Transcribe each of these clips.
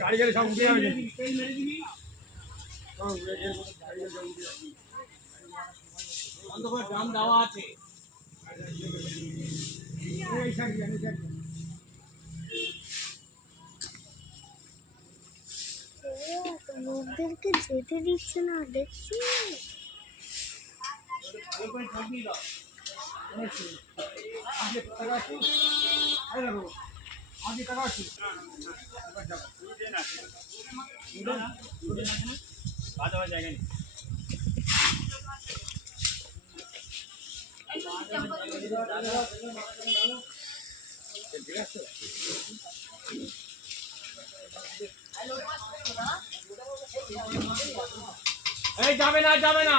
গাড়ি গাড়ি সব উঠে যাবে। ড্রাম দেওয়া আছে এই এই লোকদেরকে যেতে দিচ্ছে না দেখছি। ওইখানে এই যাবে না যাবে না।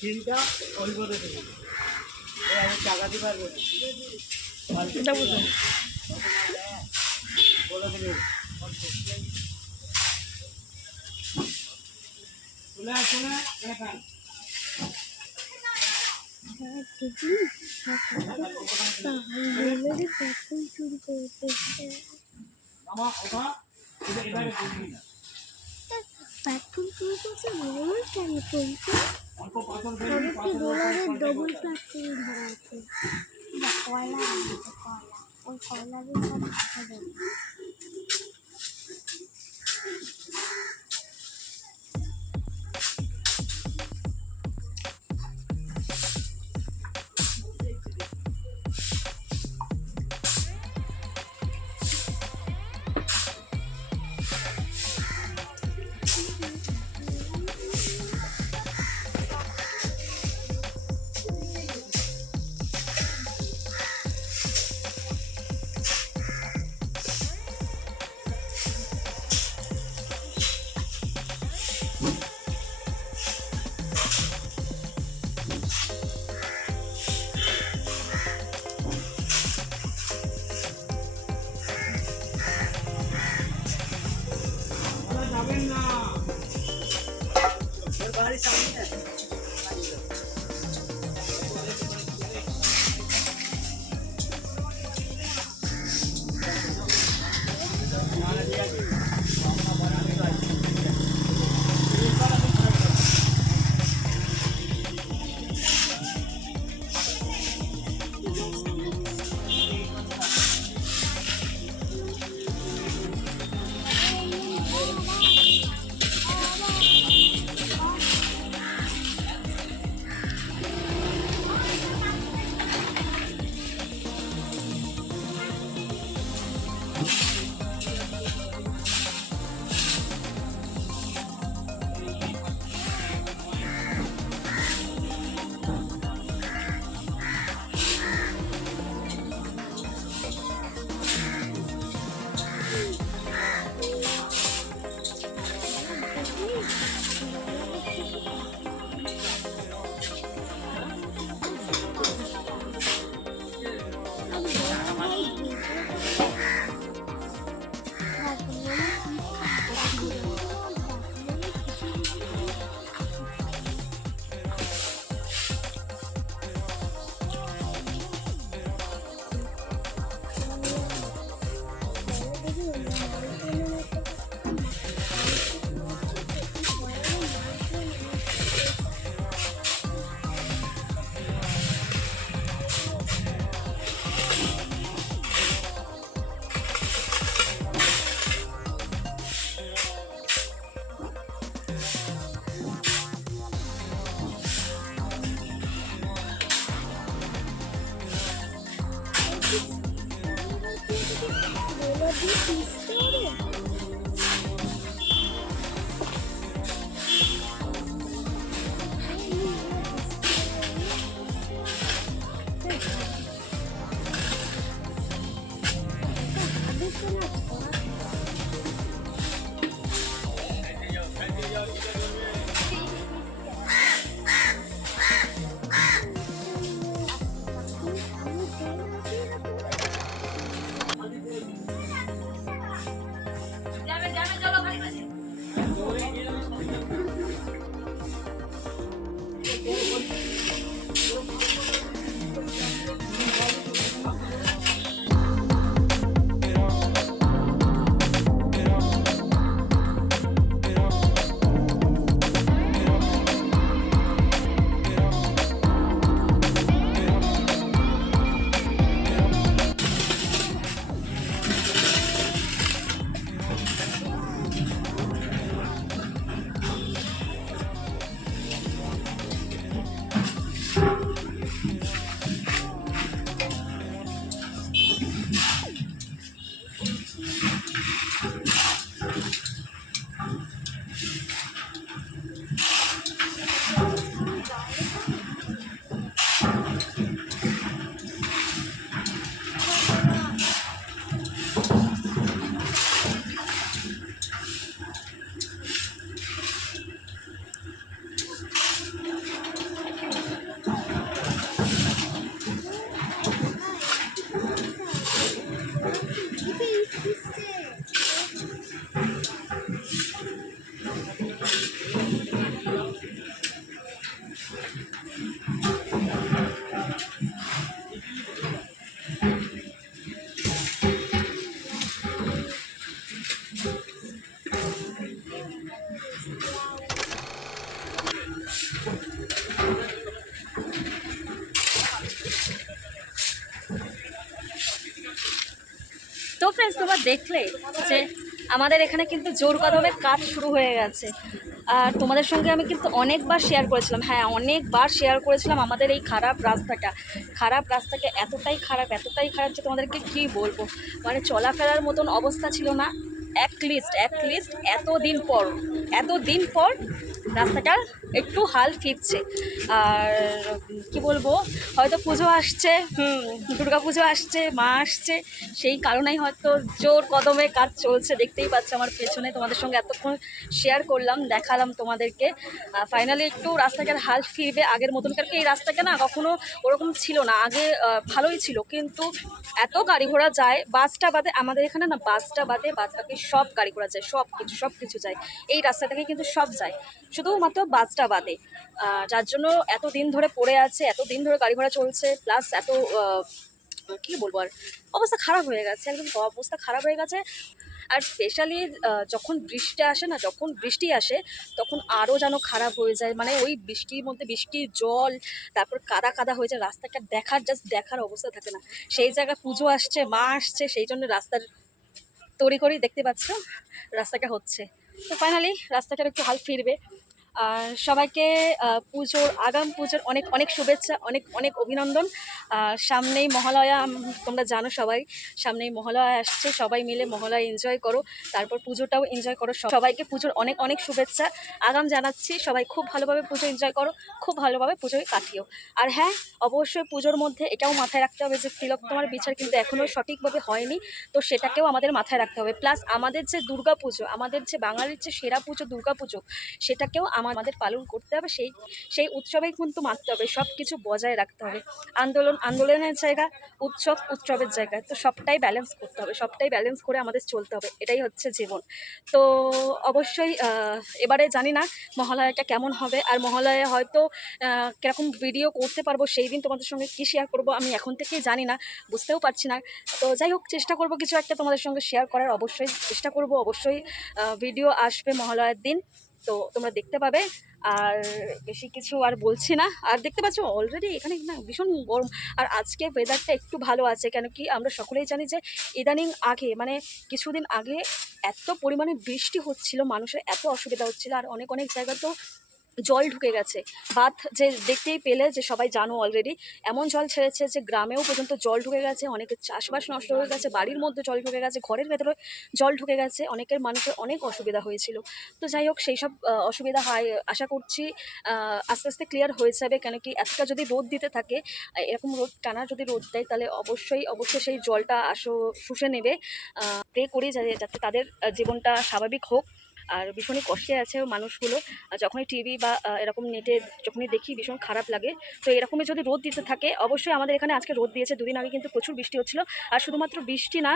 তিনটা ওই করে দেবে আমি টাকাতে পারব বলে। দেবে। চলে আসো দেখান চুরি করেছে না পেট্রোল চুরি করছে মনে কেন চলছে? ডলারের ডবল বা কয়লা ওই কয়লা দিয়ে সব Bobby Pizza. ফ্রেন্ডস তোমরা দেখলে যে আমাদের এখানে কিন্তু জোর কদমে কাজ শুরু হয়ে গেছে। আর তোমাদের সঙ্গে আমি কিন্তু অনেকবার শেয়ার করেছিলাম। হ্যাঁ অনেকবার শেয়ার করেছিলাম আমাদের এই খারাপ রাস্তাটা। খারাপ রাস্তাটা এতটাই খারাপ এতটাই খারাপ যে তোমাদেরকে কী বলব? মানে চলাফেরার মতন অবস্থা ছিল না। অ্যাটলিস্ট অ্যাটলিস্ট এতদিন পর এতদিন পর রাস্তাটা একটু হাল ফিরছে। আর কি বলব, হয়তো পুজো আসছে দুর্গা পুজো আসছে, মা আসছে, সেই কারণেই হয়তো জোর কদমে কাজ চলছে। দেখতেই পাচ্ছ আমার পেছনে তোমাদের সঙ্গে এতক্ষণ শেয়ার করলাম, দেখালাম তোমাদেরকে। ফাইনালি একটু রাস্তাটার হাল ফিরবে। আগের মতন, কারণ এই রাস্তাটা না কখনো ওরকম ছিল না। আগে ভালোই ছিল, কিন্তু এত গাড়ি ঘোড়া যায়, বাসটা বাদে, আমাদের এখানে না বাসটা বাদে বাদ বাকি সব গাড়ি ঘোড়া যায় সব কিছু সব কিছু যায়। এই রাস্তা থেকে কিন্তু সব যায়। শুধুমাত্র বাসটা বাদে। যার জন্য এত দিন ধরে পড়ে আছে এত দিন ধরে গাড়ি ঘোড়া চলছে প্লাস এত কি বলব আর, অবস্থা খারাপ হয়ে গেছে, একদম অবস্থা খারাপ হয়ে গেছে। আর স্পেশালি যখন বৃষ্টি আসে না, যখন বৃষ্টি আসে, তখন আরও যেন খারাপ হয়ে যায়। মানে ওই বৃষ্টির মধ্যে বৃষ্টির জল, তারপর কাদা কাদা হয়ে যায়, রাস্তাটা দেখার জাস্ট দেখার অবস্থা থাকে না। সেই জায়গায় পুজো আসছে, মা আসছে, সেই জন্য রাস্তার তৈরি করেই দেখতে পাচ্ছ, রাস্তাটা হচ্ছে। তো ফাইনালি রাস্তাটার একটু হাল ফিরবে। সবাইকে পুজোর, আগাম পুজোর অনেক অনেক শুভেচ্ছা, অনেক অনেক অভিনন্দন। আর সামনেই মহালয়া তোমরা জানো সবাই, সামনেই মহালয়া আসছে, সবাই মিলে মহালয়া এনজয় করো, তারপর পুজোটাও এনজয় করো। সবাইকে পুজোর অনেক অনেক শুভেচ্ছা, আগাম জানাচ্ছি, সবাই খুব ভালোভাবে পুজো এনজয় করো, খুব ভালোভাবে পুজোয় কাটিও। আর হ্যাঁ অবশ্যই পুজোর মধ্যে এটাও মাথায় রাখতে হবে যে, তিলক তোমার বিচার কিন্তু এখনও সঠিকভাবে হয়নি, তো সেটাকেও আমাদের মাথায় রাখতে হবে। প্লাস আমাদের যে দুর্গা পুজো আমাদের যে বাঙালির যে সেরা পুজো দুর্গা পুজো সেটাকেও আমাদের পালন করতে হবে, সেই সেই উৎসবেই কিন্তু মানতে হবে সব কিছু বজায় রাখতে হবে। আন্দোলন, আন্দোলনের জায়গা, উৎসব উৎসবের জায়গা, তো সবটাই ব্যালেন্স করতে হবে, সবটাই ব্যালেন্স করে আমাদের চলতে হবে, এটাই হচ্ছে জীবন। তো অবশ্যই এবারে জানি না মহালয়াটা কেমন হবে, আর মহালয়া হয়তো কীরকম ভিডিও করতে পারব, সেই দিন তোমাদের সঙ্গে কী শেয়ার করব আমি এখন থেকেই জানি না, বুঝতেও পারছি না। তো যাই হোক, চেষ্টা করব কিছু একটা তোমাদের সঙ্গে শেয়ার করার, অবশ্যই চেষ্টা করব, অবশ্যই ভিডিও আসবে মহালয়ার দিন। তো তোমরা দেখতে পাবে। আর বেশি কিছু আর বলছি না। আর দেখতে পাচ্ছ অলরেডি এখানে না ভীষণ গরম। আর আজকে ওয়েদারটা একটু ভালো আছে, কেন কি আমরা সকলেই জানি যে ইদানিং আগে মানে কিছুদিন আগে এত পরিমাণে বৃষ্টি হচ্ছিল, মানুষের এত অসুবিধা হচ্ছিল। আর অনেক অনেক জায়গা তো জল ঢুকে গেছে। বাঁধ যে দেখতেই পেলে যে সবাই জানো অলরেডি এমন জল ছেড়েছে যে গ্রামেও পর্যন্ত জল ঢুকে গেছে, অনেকের চাষবাস নষ্ট হয়ে গেছে, বাড়ির মধ্যে জল ঢুকে গেছে, ঘরের ভেতরে জল ঢুকে গেছে, অনেকের মানুষের অনেক অসুবিধা হয়েছিল। তো যাই হোক সেই সব অসুবিধা হয়, আশা করছি আস্তে আস্তে ক্লিয়ার হয়ে যাবে, কেন কি এতটা যদি রোদ দিতে থাকে, এরকম রোদ, টানা যদি রোদ দেয়, তাহলে অবশ্যই অবশ্যই সেই জলটা আসো, শুষে নেবে প্রে করি যাতে তাদের জীবনটা স্বাভাবিক হোক। আর ভীষণই কষ্টে আছে মানুষগুলো। যখনই টিভি বা এরকম নেটে যখনই দেখি ভীষণ খারাপ লাগে। তো এরকমই যদি রোদ দিতে থাকে, অবশ্যই আমাদের এখানে আজকে রোদ দিয়েছে। দুদিন আগে কিন্তু প্রচুর বৃষ্টি হচ্ছিল। আর শুধুমাত্র বৃষ্টি না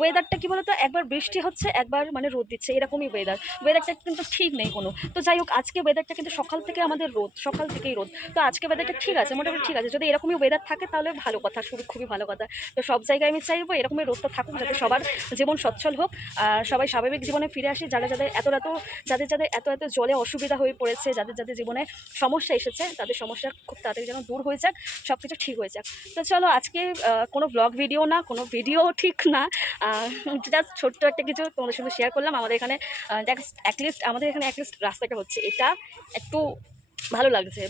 ওয়েদারটা কী বলতো? একবার বৃষ্টি হচ্ছে, একবার মানে রোদ দিচ্ছে। এরকমই ওয়েদার ওয়েদারটা কিন্তু ঠিক নেই কোনো। তো যাই হোক, আজকে ওয়েদারটা কিন্তু সকাল থেকে আমাদের রোদ, সকাল থেকেই রোদ। তো আজকে ওয়েদারটা ঠিক আছে, মোটামুটি ঠিক আছে। যদি এরকমই ওয়েদার থাকে, তাহলে ভালো কথা শুরু খুবই ভালো কথা। তো সব জায়গায় আমি চাইব এরকমই রোদটা থাকুক, যাতে সবার জীবন সচ্ছল হোক। আর সবাই স্বাভাবিক জীবনে ফিরে আসি, যারা যাদের এত এত, যাদের যাদের এত এত জলে অসুবিধা হয়ে পড়েছে, যাদের যাদের জীবনে সমস্যা এসেছে, তাদের সমস্যা খুব তাড়াতাড়ি যেন দূর হয়ে যাক সব কিছু ঠিক হয়ে যাক। তো চলো আজকে কোনো ব্লগ ভিডিও না, কোনো ভিডিও ঠিক না। জাস্ট ছোট্ট একটা কিছু তোমাদের সঙ্গে শেয়ার করলাম। আমাদের এখানে অ্যাটলিস্ট আমাদের এখানে অ্যাটলিস্ট রাস্তাটা হচ্ছে এটা একটু ভালো লাগছে।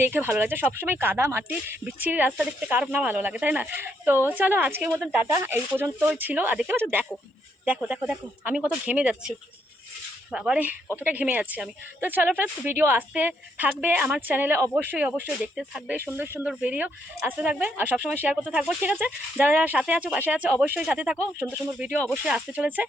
দেখে ভালো লাগছে। সবসময় কাদা, মাটি, বিচ্ছিরি রাস্তা দেখতে কার না ভালো লাগে, তাই না? তো চলো আজকের মতন টাটা। এই পর্যন্তই ছিল। আর দেখতে পাচ্ছ, দেখো দেখো দেখো দেখো। আমি কত ঘেমে যাচ্ছি। বাবারে, কতটা ঘেমে যাচ্ছি আমি। তো চলো ফ্রেন্ডস ভিডিও আসতে থাকবে আমার চ্যানেলে অবশ্যই অবশ্যই দেখতে থাকবে, সুন্দর সুন্দর ভিডিও আসতে থাকবে। আর সবসময় শেয়ার করতে থাকব, ঠিক আছে? যারা যারা সাথে আছো, পাশে আছে, অবশ্যই সাথে থাকো। সুন্দর সুন্দর ভিডিও অবশ্যই আসতে চলেছে।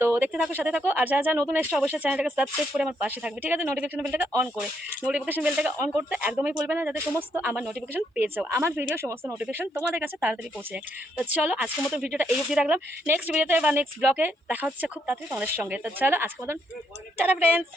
তো দেখতে থাকো, সাথে থাকো। আর যারা যারা নতুন এসছে, অবশ্যই চ্যানেলটাকে সাবস্ক্রাইব করে আমার পাশে থাকবে, ঠিক আছে? নোটিফিকেশন বেলটাকে অন করে। নোটিফিকেশন বেলটাকে অন করতে একদমই ভুলবে না, যাতে সমস্ত আমার নোটিফিকেশন পেয়ে যাও। আমার ভিডিও সমস্ত নোটিফিকেশন তোমাদের কাছে তাড়াতাড়ি পৌঁছে যায়। তো চলো, আজকের মতো ভিডিওটা এই অবধি রাখলাম। নেক্সট ভিডিওতে বা নেক্সট ব্লগে দেখা হচ্ছে খুব তাড়াতাড়ি তোমাদের সঙ্গে। তো চলো, আজকের মতন টাটা ফ্রেন্ডস